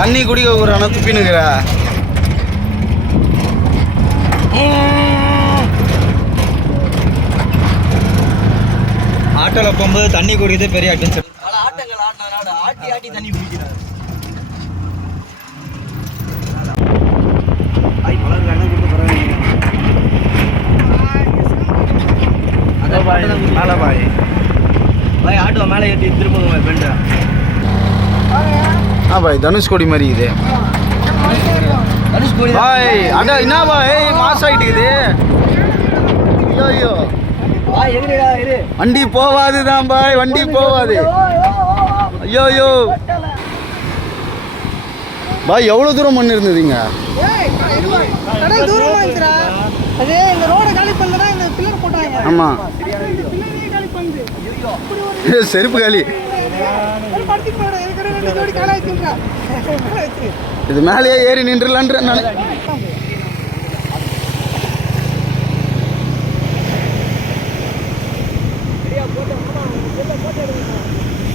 தண்ணி குடிக்க ஒரு அணை துப்பினுக்கிற. ஆட்டோவில் போகும்போது தண்ணி குடிக்கிறது பெரிய அட்வென்ச்சர் பல ஆட்டங்கள் ஆடினாரு ஆட்டி ஆட்டி தண்ணி குடிக்கிறார் மேலே பாய் பாய் ஆட்டோ மேலே ஏற்றி திரும்புங்க பெண்டா. ஆ பாய் தனுஷ்கோடி மாதிரி இது. பாய் அட என்ன பாய் மாஸ் ஆயிட்டுக்குது. ஐயோ ஐயோ வண்டி போவாது தான் பாய் வண்டி போவாது. ஐயோ ஐயோ பாய் எவ்வளோ தூரம் மண் இருந்ததுங்க? ஆமாம் செருப்பு காலி ரெண்டு ஜோடி இது மேலேயே ஏறி நின்றுலான்ற நான்.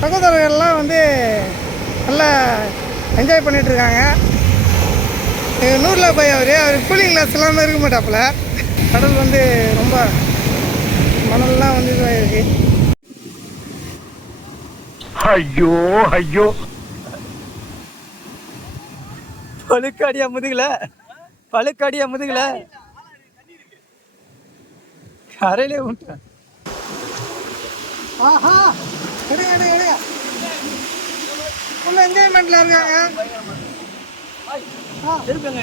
சகோதரர்கள்லாம் வந்து நல்லா என்ஜாய் பண்ணிட்டு இருக்காங்க எங்கள் நூறில் போய் அவர் அவர் கூலிங் கிளாஸ் இல்லாமல் இருக்க மாட்டாப்புல. கடல் வந்து ரொம்ப மணல்லாம் வந்து இதுவாகிருக்கு பழுக்காடியா முதுகுல? பழுக்காடியா முதுகுல? கரையிலே விட்டேன் ஆஹா எடுங்க எடுங்க இருக்காங்க.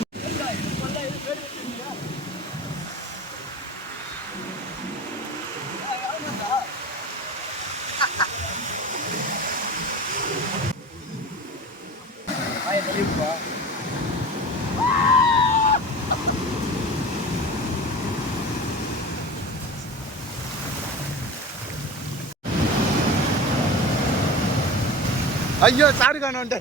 ஐயோ சாரு காணோன்ட்டு.